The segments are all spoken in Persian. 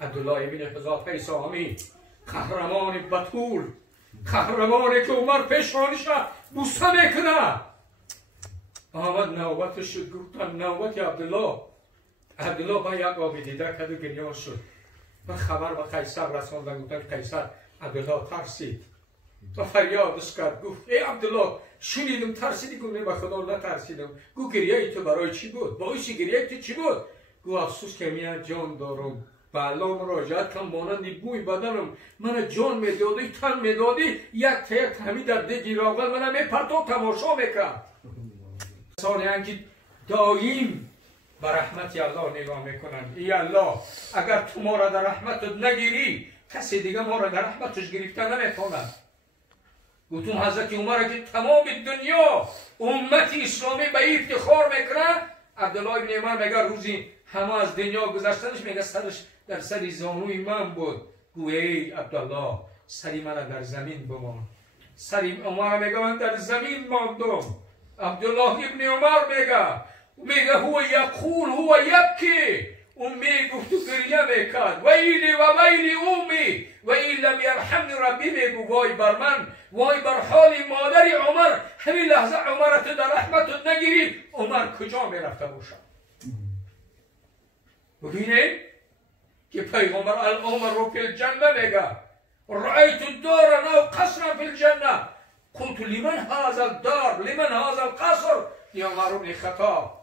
عبدالله ابن حذافه سامی قهرمان بطول، قهرمانی که عمر پیشانش بوسه میکنه. آمد نوبتش شد، گفتن نوبت عبدالله با یک آبی دیده کرد و گریان شد و خبر به قیصر رساندن. گفتن قیصر عبدالله ترسید و فریادش کرد. گفت ای عبدالله شنیدم ترسیدی؟ گفت نه به خدا نترسیدم. گفت گریه تو برای چی بود؟ باعث گریه تو چی بود؟ گفت افسوس که من جان دارم، به الله مراجعت کنم مانند بوی بدنم من جان میدادی، تن میدادی، یک تیک همی در دیگی راغل من میپرد و تماشا میکرد. کسانی که دایم به رحمت الله نگاه میکنند. ای الله اگر تو ما را در رحمتت نگیری کسی دیگه ما را در رحمتش گرفته نمیتواند. گفتم حضرت عمر که تمام دنیا امت اسلامی به افتخار میکنه، عبدالله ابن عمر میگه روزی همه از دنیا گذشتنش میگه سرش در سری زانوی من بود. گوی ای عبدالله سری من در زمین بمان. سری عمر میگه من در زمین ماندم. عبدالله ابن عمر میگه هو یقول هو یبکی، اون میگفت و گریه میکرد ویلی و ویلی اومی و این لم یرحمنی ربی، میگو وای بر من، وای بر حال مادر عمر، همین لحظه عمرت در رحمتت نگیری عمر کجا میرفته باشد؟ ببینید که پیغمبر العمر رو فی الجنه میگه رأیت الدار او قصرا فی الجنه قلت لمن هذا الدار لمن هذا القصر یا عمر بن خطاب.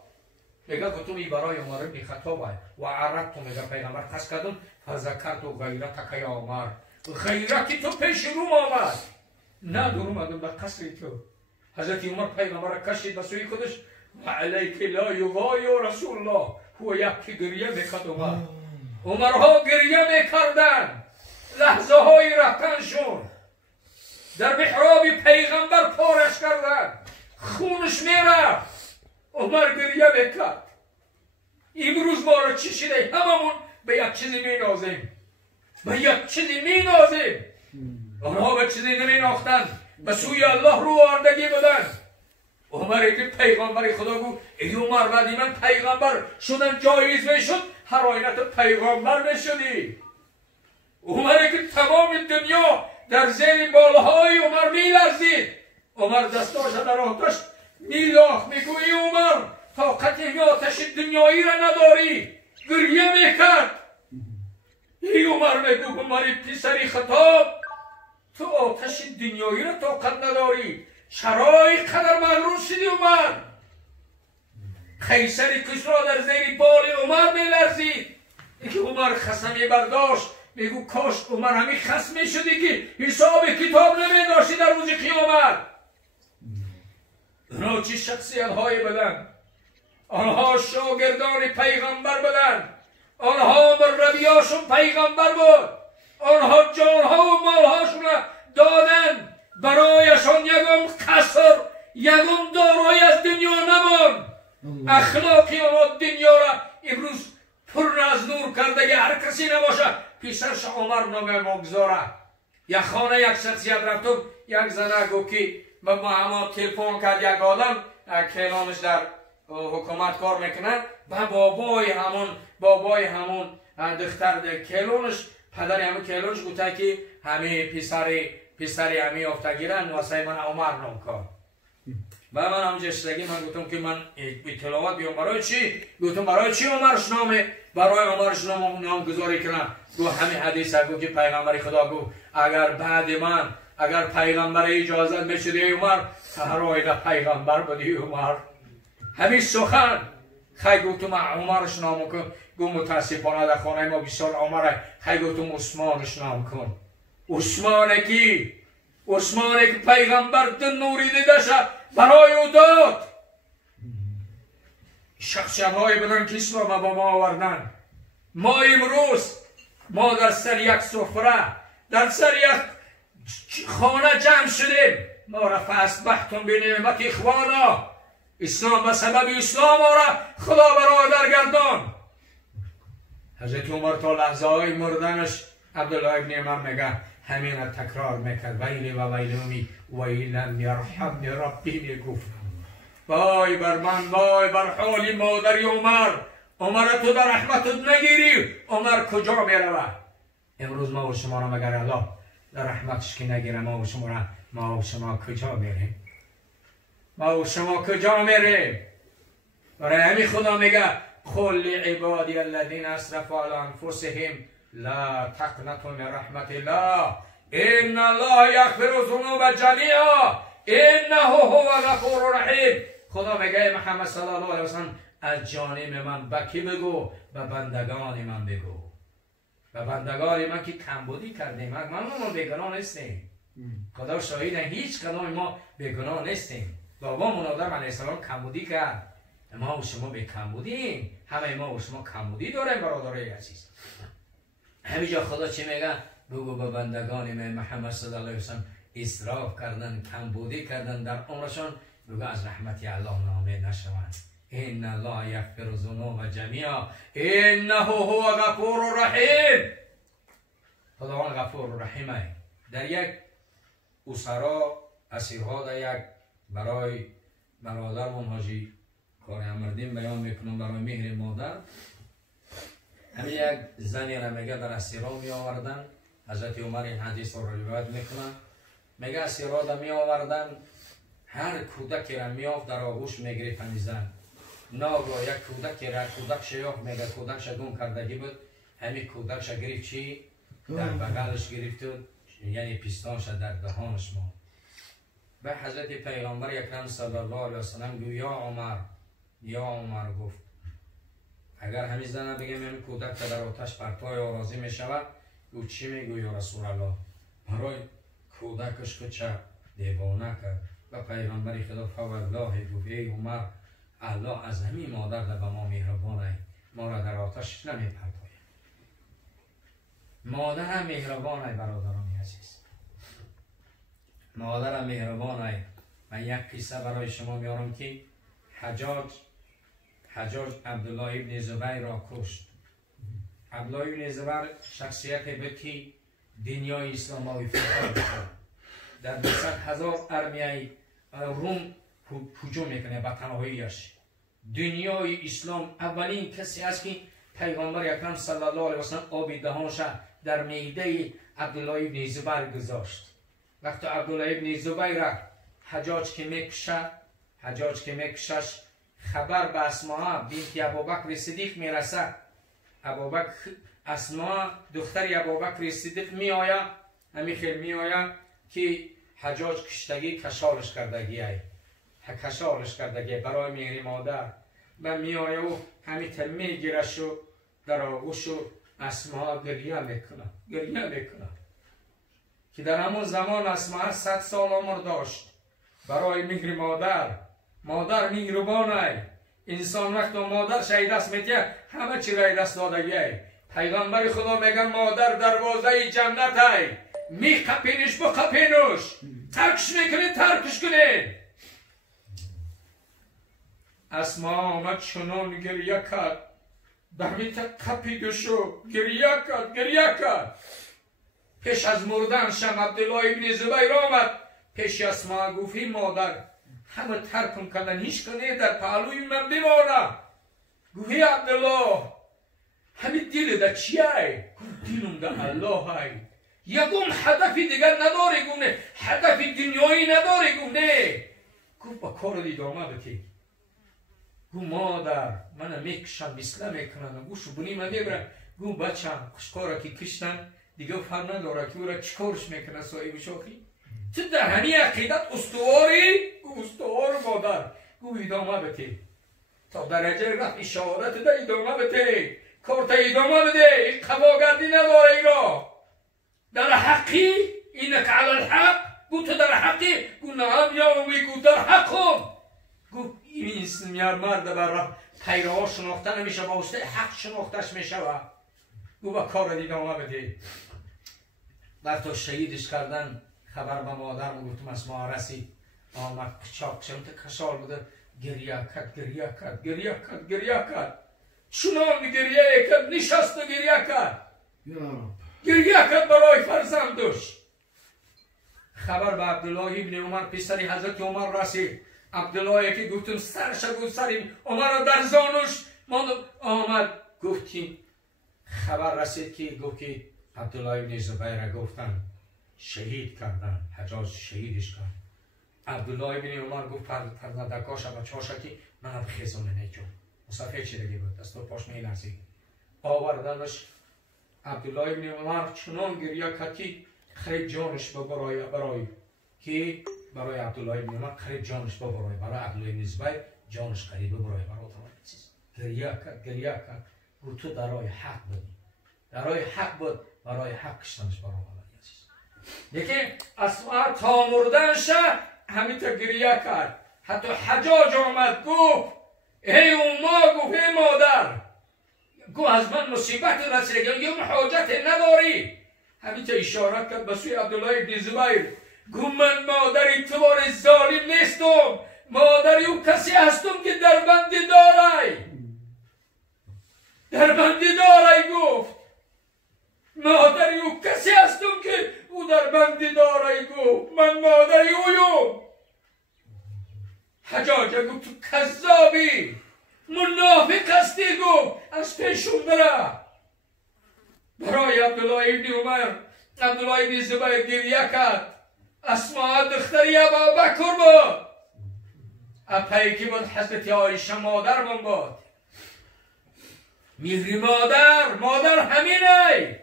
میگه گفتم این برای عمر بن خطاب و عرضت، میگه پیغمبر قصد کردم فذکرت غیرتک یا عمر، غیرتی تو پیش روم آمد، نه دور اومدم به قصر تو. حضرت عمر پیغمبر را کشید به سوی خودش و علیک لا یغای رسول الله، هو یکی گریه میکرد. عمرها گریه میکردن، لحظه های رفتنشون در محراب پیغمبر پارش کردن، خونش میرفت، عمر گریه میکرد. امروز ما را چی شده؟ هممون به یک چیزی مینازیم، به یک چیزی مینازیم. آنها به چیزی نمیناختن، به سوی الله رو آوردگی بودن. عمر که پیغمبر خدا گفت ای عمر بعدی من پیغمبر شدن جایز میشد، هر آینت پیغمبر میشدی. عمر که تمام دنیا در زیر بالهای عمر میلرزید. عمر دستاش در آتش میلاخت، میگوی عمر طاقت این آتش دنیایی را نداری، گریه میکرد. ای عمر میگو عمر پسری خطاب تو آتش دنیایی را طاقت نداری، چرا اینقدر مغرور شدی عمر؟ قیصر کسرا در زیر بال عمر میلرزید. اینکه عمر خصمی برداشت، میگو کاش عمر همین خصمی شدی که حساب کتاب نمیداشتی در روز قیامت. اونا چه شخصیت های بدن؟ آنها شاگردان پیغمبر بدن، آنها مرویاشون پیغمبر بود، آنها جانها و مالهاشون دادن، برایشان یکم قصر یکم دارایی از دنیا نمان. اخلاقی آنها دنیا را امروز پر از نور کرده که هر کسی نباشه پیشش عمر نامه مگذاره. یک خانه یک شخصیت رفتم، یک زنه گفت که با ما تلفن کرد یک آدم کلانش در حکومت کار میکنن و بابای همون دختر کلانش، پدر همون کلانش گفته که همه پسری همه افتگیرن واسه من عمر نام کار. و من هم جشتگی من گفتم که من اطلاعات بیام برای چی؟ گفتم برای چی عمرش نامه؟ برای عمرش نام گذاری کنم. گفت همین حدیث گفت که پیغمبر خدا گفت اگر بعد من اگر پیغمبر اجازت میشد عمر هر آینه پیغمبر بودی عمر. همین سخن خیلی گفتم عمرش نام کن. گفت متاسفانه در خانه ما بسیار عمره. خیلی گفتم عثمانش نام کن. عثمانی که پیغمبر دن نوری دیده شد برای او داد. شخصیت های بدن که اسلام با ما آوردن. ما امروز ما در سر یک سفره در سر یک خانه جمع شدیم. ما را فاصبحتم بنعمت اخوانا. اسلام به سبب اسلام ما را خدا برادر گردان. حضرت عمر تا لحظه های مردنش عبدالله ابن عمر میگه همین را تکرار میکرد ویلی و ویلومی ویلم یرحمنی ربی. میگفت وای بر من، وای بر حال مادری عمر. عمر تو در رحمتت نگیری، عمر کجا میرود؟ امروز ما و شما را مگر الله در رحمتش که نگیره، ما و شما کجا میریم؟ ما و شما کجا میریم؟ برای همین خدا میگه قل لعبادی الذین اسرفوا علی انفسهم لا تقنطوا من رحمت الله ان الله یغفر الذنوب جمیعا انه هو الغفور الرحیم. خدا میگه محمد صلی الله علیه و سلم از جانب من بکی بگو، به بندگان من بگو، به بندگان من که کمبودی کردیم. ما بیگناه نیستیم. خدا شاهد، هیچ کدام ما بیگناه نیستیم. بابامون آدم علیه السلام کمبودی کرد، ما و شما به کمبودیم. همه ما و شما کمبودی داریم برادرای عزیز. همینجا خدا چی میگه؟ بگو به بندگان من محمد صلی الله علیه و سلم اسراف کردن، کمبودی کردن در عمرشان، بگو از رحمت الله ناامید نشوند. ان الله یغفر الذنوب جمیعا انه هو غفور رحیم. خداوند غفور رحیم است. در یک اسرا اسیرها در یک برای برادرمون حاجی کار امردین بیان میکنم برای مهر مادر. همین یک زنی را میگه در اسیرا می آوردن. حضرت عمر این حدیث رو روایت میکنه، میگه اسیرا را می آوردن، هر کودکی را می آورد در آغوش میگرفت همین زن. ناگاه یک کودکی را، کودک شیاخ میگه کودکش گم کردگی بود، همین کودکش گرفت چی؟ در بغلش گرفت، یعنی پیستانش در دهانش ماند. به حضرت پیغمبر اکرم صلی الله علیه و سلم گفت یا عمر گفت اگر همین زن بگه من کودک در آتش پرتای آرازی می شود، گفت چی میگوی یا رسول الله؟ برای کودکش که چه دیوانه کرد. و پیغمبر خدا فوالله گفت ای عمر، الله از همین مادر در به ما مهربان است، ما را در آتش نمی پرتاید. مادر هم مهربان است برادران عزیز، مادر هم مهربان است. من یک قصه برای شما میارم که حجاج عبدالله ابن زبیر را کشت. عبدالله ابن زبیر شخصیت بود که دنیای اسلام را افتخار کرد. در 200,000 ارمیه روم هجوم میکنه به تنهاییش. دنیای اسلام اولین کسی است که پیغمبر اکرم صلی الله علیه و سلم آب دهانش در معده عبدالله ابن زبیر گذاشت. وقتی عبدالله ابن زبیر حجاج که میکشش خبر به اسماء بنت ابوبکر صدیق میرسه. اسماء دختر ابوبکر صدیق میآید، همین خیلی میآید که حجاج کشتگی کشالش کردگی است، کشالش کردگی برای مهر مادر. و میآید و همین تل میگیرش و در آغوش و اسماء گریه میکنه که در همون زمان اسماء 100 سال عمر داشت. برای مهر مادر مهربان است. انسان وقت مادر شهید است میتیه همه چی را دست دادگی است. پیغمبر خدا میگن مادر دروازه جنت است، میقپینش بقپینش، ترکش میکنه ترکش کنه. اسما آمد چنان گریه کرد، در میت قپیدش و گریه کرد. پیش از مردن شم عبدالله ابن زبیر آمد پیش اسما گفتی مادر همه ترکم کردن، هیچ کنه در پهلوی من بمانه. گویی عبدالله همین دل در چیه؟ دلم در الله های، یکم هدف دیگر نداره گونه، هدف دنیایی نداره گونه. گفت با کار دیدامه بکی. گفت مادر من میکشم بسله میکنن، گوشو بونی من میبرم. گفت بچم کشکارا که کشتن دیگه فهم نداره که او را چکارش میکنه صاحب شاخی. تو در هنی عقیدت استواری؟ استوار مادر. گوی ادامه بده تا درجه رفع شهادت ده ادامه بده، کارت ادامه بده. این قواگردی نداره اینا. در حقی اینک علی الحق. گو تو در حقی؟ گو نعم یا وی گو در حقم. گو این میار مرد بر پیرها شناخته نمیشه، با واسطه حق شناختش میشه. گو با کار ادامه بده. وقتا شهیدش کردن خبر به مادرم گفتم اسما رسید، آمد چاک شمت کشال بوده، گریه کرد. چنان گریه کرد، نشست و گریه کرد برای فرزندش. خبر به عبدالله ابن عمر پسر حضرت عمر رسید. عبدالله که گفتم سرش گفت سریم عمر در زانوش آمد گفتیم خبر رسید که گفت که عبدالله ابن زبیر گفتن شهید کردن حجاج شهیدش کرد عبدالله ابن عمر گفت فرزندکاش بچه‌هاش که من بخیزم نیجون مصافه چی دیگه بود دست و پاش میلرزید آوردنش عبدالله ابن عمر چنان گریه کرد که خرید جانش برای که برای عبدالله ابن عمر خرید جانش برای عبدالله ابن زبیر جانش خرید برای گریه کرد گفت تو درای حق بودی درای حق بود برای حق کشتنش برای دیگه اسماء تا مردنش همین تا گریه کرد حتی حجاج آمد گفت ای اما گفت ای مادر گفت از من مصیبت رسیده یه حاجت نداری همین تا اشاره کرد به سوی عبدالله ابن زبیر گفت من مادری توار ظالم نیستم مادری او کسی هستم که در بندی دارای گفت مادری او کسی هستم که او در بندی دارای گفت من مادری اویم حجاج گفت تو کذابی منافق هستی گفت از پیشون بره برای عبدالله ابن عمر عبدالله ابن زبیر گریه کرد اسماء دختری ابابکر بود اپیکی بود حضرت عایشه مادر من بود میگری مادر همینه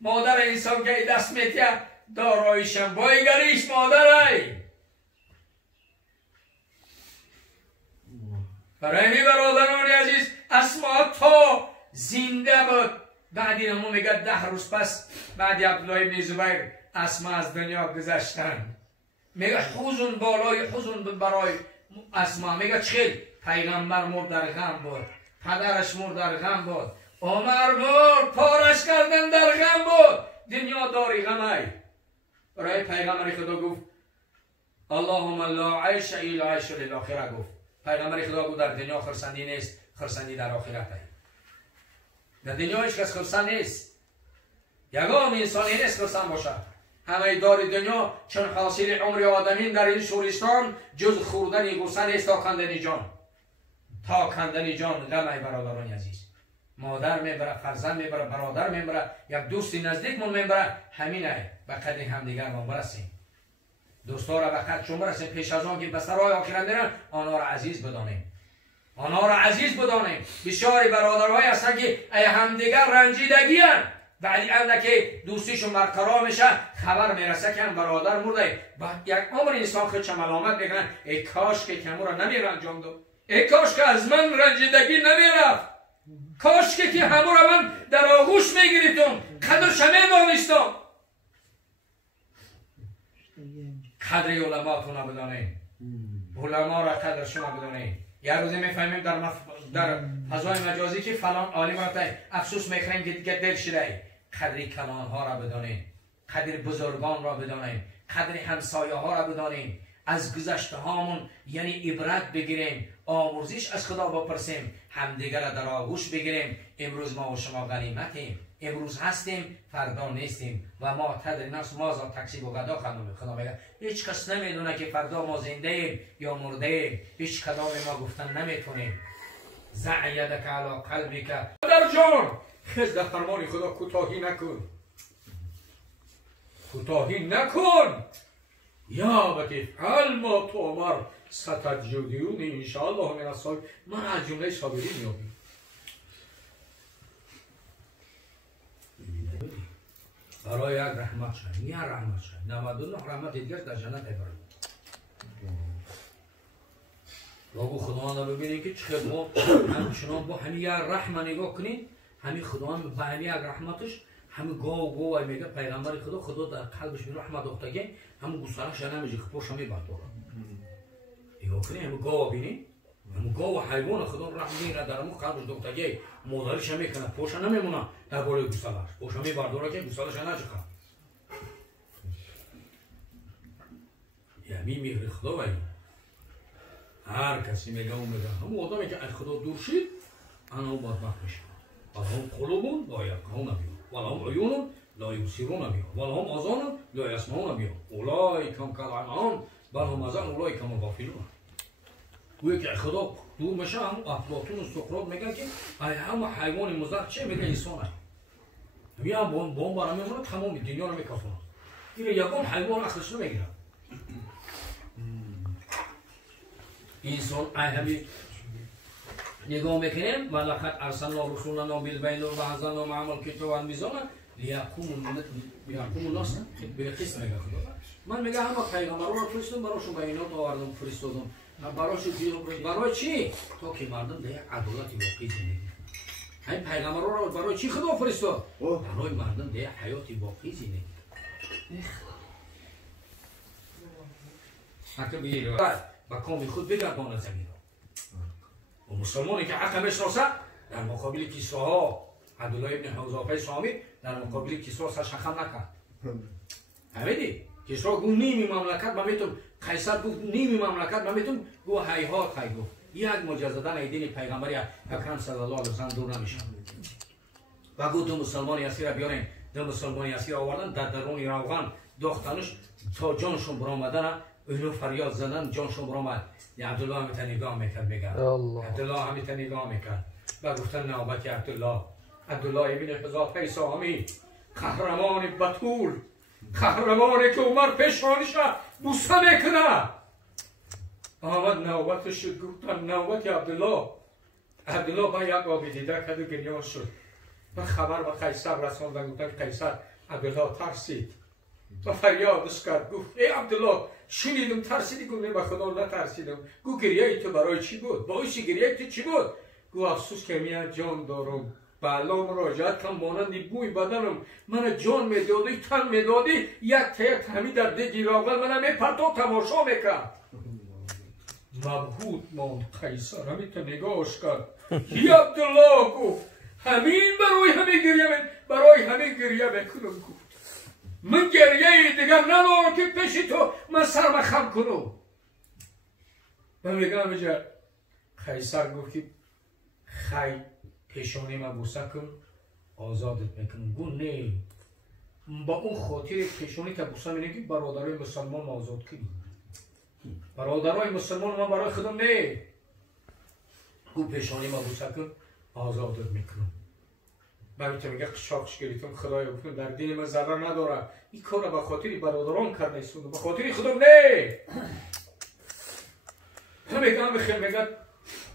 مادر انسان که دست میتیه دارایشم بایگریش مادره برای می برادران عزیز اسماء تا زنده بود بعدی نمو میگه 10 روز پس بعدی عبدالله ابن زبیر اسماء از دنیا گذشتن میگه حزن بالای حزن برای اسماء میگه چخیل پیغمبر مرد در غم بود پدرش مرد در غم بود عمر مرد پارش کردن در غم بود دنیا داری غمه برای پیغمبر خدا گفت اللهم لا عیش الا عیش الاخره گفت پیغمبر خدا گفت در دنیا خرسندی نیست خرسندی در آخرت در دنیا هیچ کس خرسند نیست یگان انسانی نیست خرسند باشه همه دار دنیا چون حاصل عمر آدمی در این شورستان جز خوردن گوسه نیست تا کندن جان غم برادران عزیز مادر میبره فرزند میبره برادر میبره یک دوستی نزدیک من میبره همینه به قدر همدیگر ما برسیم دوستا را به قدر چون برسیم پیش از آن که به سرای آخرت میرن آنها را عزیز بدانیم بسیاری برادرهای هستن که ای همدیگر رنجیدگی هستند ولی اندکی دوستیشون برقرار میشه خبر میرسه که هم برادر مرده بعد یک عمر انسان خودش ملامت میکنه ای کاش که کمو را نمیرنجاند ای کاش که از من رنجیدگی نمیرفت کاش که همو را من در آغوش میگیریدم قدرش میدانستم قدر علماتون بدانید علما را قدرشون بدانید یه روزی میفهمیم در فضای مجازی که فلان عالم رفته افسوس میکنیم که دیگه دل شده قدر کلانها را بدانید قدر بزرگان را بدانید قدر همسایه ها را بدانید از گذشته هامون یعنی عبرت بگیریم آموزش از خدا بپرسیم همدیگر را در آغوش بگیریم امروز ما و شما غنیمتیم امروز هستیم فردا نیستیم و ما تدری نفس ما ذات تکسیب و غدا خدا میگه هیچ کس نمیدونه که فردا ما زنده ایم یا مرده ایم هیچ کدام ما گفتن نمیتونیم ضع یدک علی قلبک مادرجان خز در فرمان خدا کوتاهی نکن یا بتفعل ما تؤمر ستجدونی ان شاء الله من الصابرین من از جمله صابرین میابیم برای یک رحمت شد یه رحمت شد 99 رحمت دیگر در جنت ایبرد بابو خدا را ببینید که چه ما همچنان با همین یک رحمت نگاه کنید همین خدا هم با همین یک رحمتش همین گاو میگه پیغمبر خدا در قلبش می رحمت افتاده همون گوسالش نمیشه پوش می بند داره نگاه کنید همین گاو ببینید همون گاو حیوان خدا رحمت میره در همون قلبش افتاده مادرش میکنه پوش نمیمونه در بالای گوسالش پوش می برداره که گوسالش نجکه یعنی میگه خدا ولی هر کسی میگه همون آدمی که از خدا دور شد انا بدبخت میشه ولهم قلوب لا یفقهون بها ولهم عیون لا یبصرون بها ولهم آذان لا یسمعون بها اولئک هم کالانعام بل هم اضل اولئک هم الغافلون گویی که خدا دور میشه هم افلاطون و سقراط میگن که همه حیوان مزر چه میگه انسانه میام بوم برام میمونه تمام دنیا رو میکافونه این یکم حیوان اخرش رو میگیره انسان همین نگاه میکنیم ولقد ارسلنا رسولنا بالبین و انزلنا معهم الکتاب والمیزان لیحکم الناس بالقسط میگه خدا من میگم همه پیغمبرا رو فرستادم براشون بیانات آوردم فرستادم برای چی تا که مردم در عدالت واقعی زندگی همین پیغمبرا رو برای چی خدا فرستاد برای مردم در حیات واقعی زندگی حتی بگیر با کام خود بگرداند زمین و مسلمانی که حق میشناسه در مقابل کسراها عبدالله ابن حذافه سامی در مقابل کسرا سرشخم نکرد فهمیدی کسرا گفت نیمی مملکت من میتونم قیصر گفت نیمی مملکت من میتونم گفت هیهات خیلی گفت یک مجزدن ایدین پیغمبری اکرم صلی الله علیه وسلم دور نمیشه و گفت دو مسلمانی اسیر بیارین دو مسلمانی اسیر آوردن در درون روغن داختنش تا جانشون برآمدن اینو فریاد زدن جانشون برآمد عبدالله همیتا نگاه میکرد میگه عبدالله همیتا نگاه میکرد و گفتن نوبت عبدالله ابن حذافه سامی قهرمان بطول قهرمانی که عمر پیشانش بوسه میکنه آمد نوبتش گفتن نوبت عبدالله با یک آبی دیده که گریان شد و خبر به قیصر رساندن گفتن قیصر عبدالله ترسید و فریادش کرد گفت ای عبدالله شنیدم ترسیدی گفت به خدا نترسیدم گفت گریه تو برای چی بود باعث گریه تو چی بود گفت افسوس که من جان دارم به الله مراجعت کنم مانند بوی بدنم من جان میدادی تن میدادی یک تا همین در دیگی راغل من میپرد و تماشا میکرد مبهوت ماند قیصر همین تا نگاهش کرد ای عبدالله گفت همین برای همین گریه میکنم گفت من گریه دیگر ندارم که پیش تو من سرم خم کنم من میگم بجا قیصر گفت که خی پیشانی من بوسه کن آزادت میکنم گفت نه با اون خاطر پیشانی که بوسه میکنم که برادرای مسلمان آزاد کنی برادرای مسلمان من برای خودم نه گفت پیشانی من بوسه کن آزادت میکنم بعد میگه قشاقش گرفتم خدایا گفتم در دین من ضرر نداره این کار به خاطر برادران کرده است به خاطر خودم نه من میگم بخیر میگه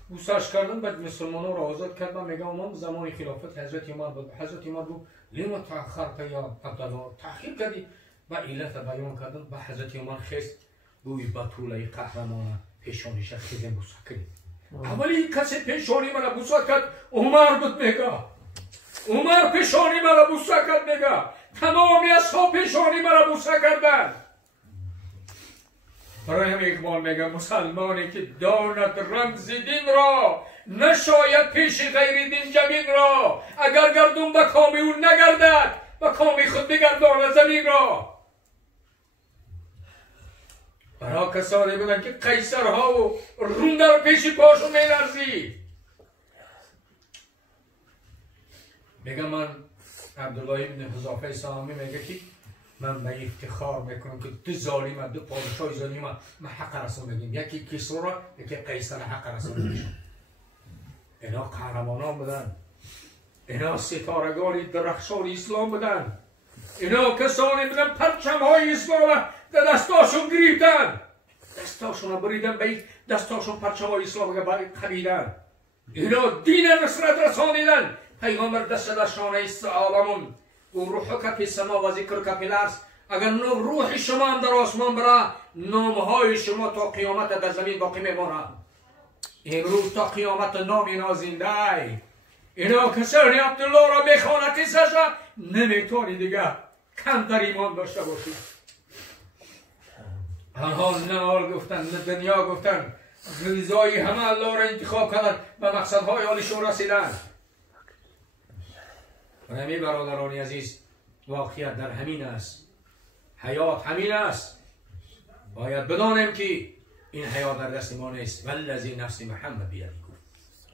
بوسش کردن بعد مسلمانان رو آزاد کرد من میگم امام زمان خلافت حضرت عمر بود حضرت عمر بود لما تأخرت یا عبدالله تأخیر کردی و علت بیان کردن به حضرت عمر خست گوی بطوله قهرمان پیشانیش خیلی بوسه کرد اولی کسی پیشانی من بوسه کرد عمر بود میگه عمر پیشانی مرا بوسه کرد میگه تمامی اصحاب پیشانی مرا بوسه کردن برای همین اقبال میگه مسلمانی که داند رمز دین را نشاید پیش غیر دین جمین را اگر گردون به کام او نگردد به کام خود بگرداند زمین را برای کسانی بودن که قیصرها و روم در پیش پاشون میلرزید میگه من عبدالله ابن حذافه سامی میگه که من به افتخار میکنم که دو ظالم دو پادشاه ظالم من حق رسول میگیم یکی کسرا را یکی قیصر حق رسول میگیم اینا قهرمانان بودن اینا ستارگان درخشان اسلام بودن اینا کسانی بودن پرچم های اسلام در دستاشون گرفتن دستاشون بریدن به دستاشون پرچم های اسلام خریدن اینا دین نصرت رسانیدن پیغمبر دست در شانه صحابمون و روحک فی السما و ذکرک فی الارض اگر روح شما هم در آسمان بره نامهای شما تا قیامت در زمین باقی میماند امروز تا قیامت نام اینا زنده اینا کسانی عبدالله را بخواند قصه‌ش نمیتونی دیگه کم در ایمان داشته باشی آنها نه حال گفتن نه دنیا گفتن رضای همه الله را انتخاب کردن به مقصدهای حالشون رسیدن همین برادران عزیز واقعیت در همین است حیات همین است باید بدانیم که این حیات در دست ما نیست والذی نفس محمد بیدیه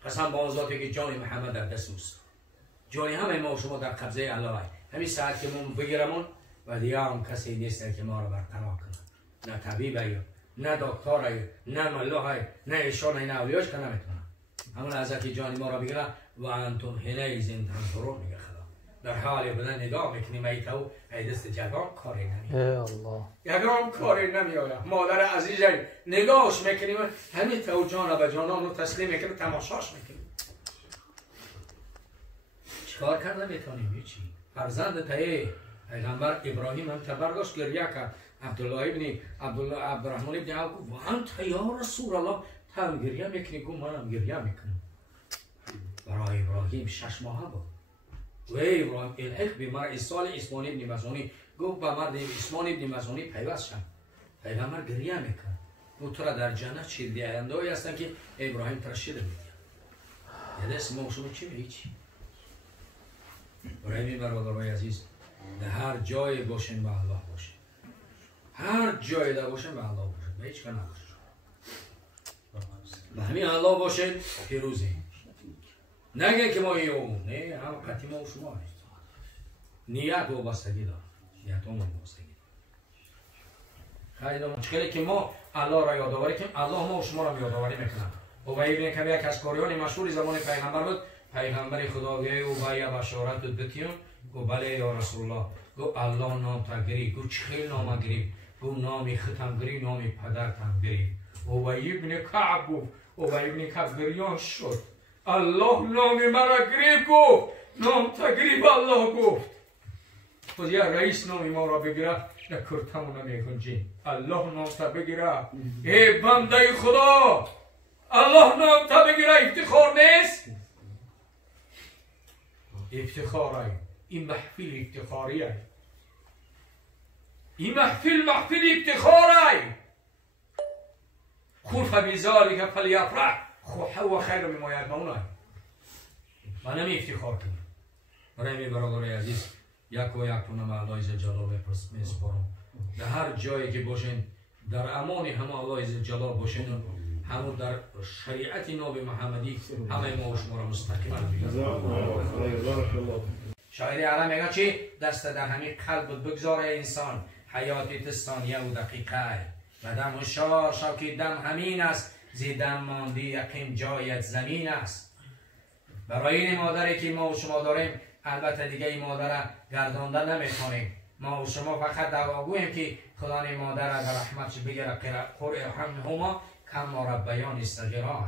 قسم با ذاتی که جان محمد در دست اوست جان همه ما و شما در قبضه الله همین ساعت که ما بگیرمون و دیگه هم کسی نیست که ما را برقرار کنه نه طبیب نه دکترای نه ملاهای نه ایشان نه اولیاش که نمیتونه همون حضرت جانی ما را بگیره و انتم حینئذ تنظرون میگه خدا در حال بدن نگاه میکنیم ای تو ای دست جوان کاری نمیاد یکم کاری نمیاد مادر عزیز نگاهش میکنیم همین تو جان به جانان رو تسلیم میکنیم تماشاش میکنیم چیکار کرده میتونیم چی فرزند تای پیغمبر ابراهیم هم تبرداشت گریه کرد عبدالرحمن ابن عوف و انت یا رسول الله تا هم گریه میکنی گو منم گریه میکنم برای ابراهیم 6 ماه بود و ابراهیم الحق به مرد سال اسمان ابن مزونی گفت به مرد اسمان ابن مزونی پیوست شد پیغمبر گریه میکن او تو را در جنت چی دیدنده هایی هستن که ابراهیم ترشیده میدید یه دست ما شما چی میگی چی برای این برادرای عزیز در هر جای باشین به الله باشین هر جای در باشین به الله باشین به هیچ که نباشین به همین الله باشین پیروزی نگه که ما ایمون نه هم قطعی ما و شما هست نیت و بستگی دار نیت و بستگی خیلی مشکلی که ما الله را یادآوری کنیم الله ما و شما را یادآوری میکنه ابی بن کعب یک از کاریان مشهور زمان پیغمبر بود پیغمبر خدا گوی و با یا بشارت دتیون گو بله یا رسول الله گو الله نام تگری گو چه نام گری گو نام ختم گری نام پدر تام گری ابی بن کعب گفت ابی بن کعب گریان شد الله نام مرا گریب گفت نام تگریب الله گفت خود یا رئیس نام ما را بگیره نکرتمون نمیکن جین الله نام تا بگیره ای بنده خدا الله نام تا بگیره افتخار نیست افتخاره این محفل افتخاریه این محفل افتخاره خلف بذالک فلیفرح و خیر میماید به اونای و نمی افتخار کنیم برای می برادرای عزیز یک و یک تونم الله عزوجل میسپارم در هر جایی که باشین در امان همه الله عزوجل باشین همون در شریعت نبی محمدی همه ما و شما را مستقیما شاعر عرب میگه چی دست در همین قلب بگذاره انسان حیاتی ثانیه و دقیقه و دم هشیار شو که دم همین است زیدم ماندی یقین جایت زمین است برای این مادری که ما و شما داریم البته دیگه این مادر گردانده نمیتونیم ما و شما فقط دعواگویم که خدا این مادر را در رحمتش بگیره ارحمهما کما ربیانی صغیرا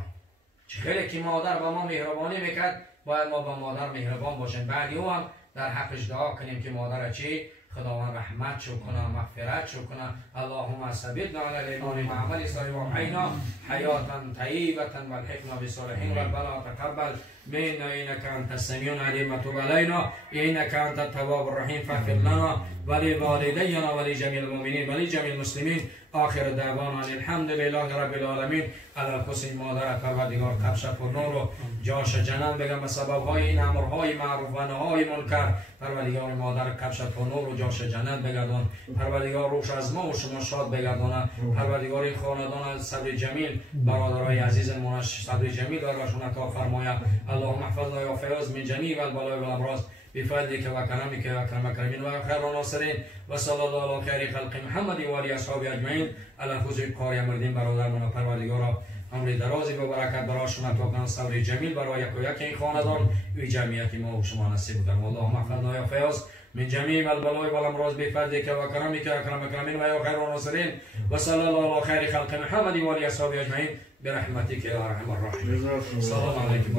خیلی که مادر با ما مهربانی میکرد باید ما با مادر مهربان باشیم بعدی او هم در حقش دعا کنیم که مادر چی خداوند رحمت شو کنه مغفرت شو کنه اللهم ثبتنا علی الایمان مع عمل صالح و حینا حیاتا طیبه و الحقنا بالصالحین ربنا تقبل منا انك انت السمیع العلیم وتب علینا انك انت التواب الرحیم فاغفر لنا ولوالدینا ولجمیع المؤمنین ولجمیع المسلمین آخر دعوانا الحمد لله رب العالمین علی حسین مادر پروردگار کبش پر نور و جاش جنت بگم به سبب های این امرهای معروف و نهی منکر پروردگار مادر کبش پر نور و جاش جنت بگردان پروردگار روش از ما و شما شاد بگردانه پروردگار این خاندان صبر جمیل برادرای عزیز منش صبر جمیل براشون عطا فرماید اللهم احفظنا یا فیاض من جمیع البلاء والامراض بفضلك وكرمك يا اكرم الاكرمين وخير الناصرين وصلى الله على خير خلق محمد و آله اصحابه اجمعین علی حضور کاری مردین برادران و پروردگارا عمر درازی و برکت برایشون عطا کنه صبر جمیل برای یک و یک این خاندان و جمعیت ما و شما نصیب کنه اللهم احفظنا یا فیاض من جميع البلاء والامراض بفضلك وكرمك يا اكرم الاكرمين ويا خير الناصرين وصلى الله على خير خلق محمد و آله اصحابه اجمعین برحمتك يا ارحم الراحمين. السلام علیکم.